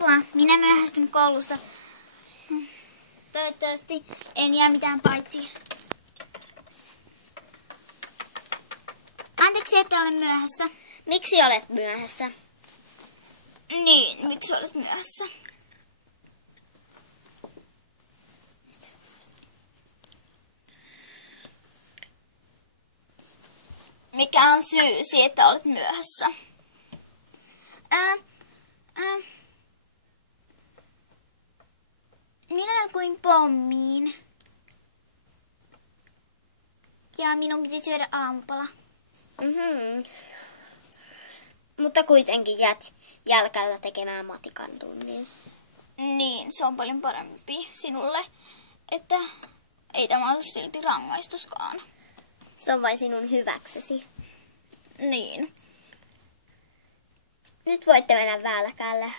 Apua, minä myöhästyn koulusta. Toivottavasti en jää mitään paitsi. Anteeksi, että olen myöhässä. Miksi olet myöhässä? Niin, miksi olet myöhässä? Mikä on syysi, että olet myöhässä? Minä nukuin pommiin. Ja minun piti syödä aamupala. Mutta kuitenkin jäät jalkalla tekemään matikan tunnin. Niin, se on paljon parempi sinulle, että ei tämä ole silti rangaistuskaan. Se on vain sinun hyväksesi. Niin. Nyt voitte mennä välkälle.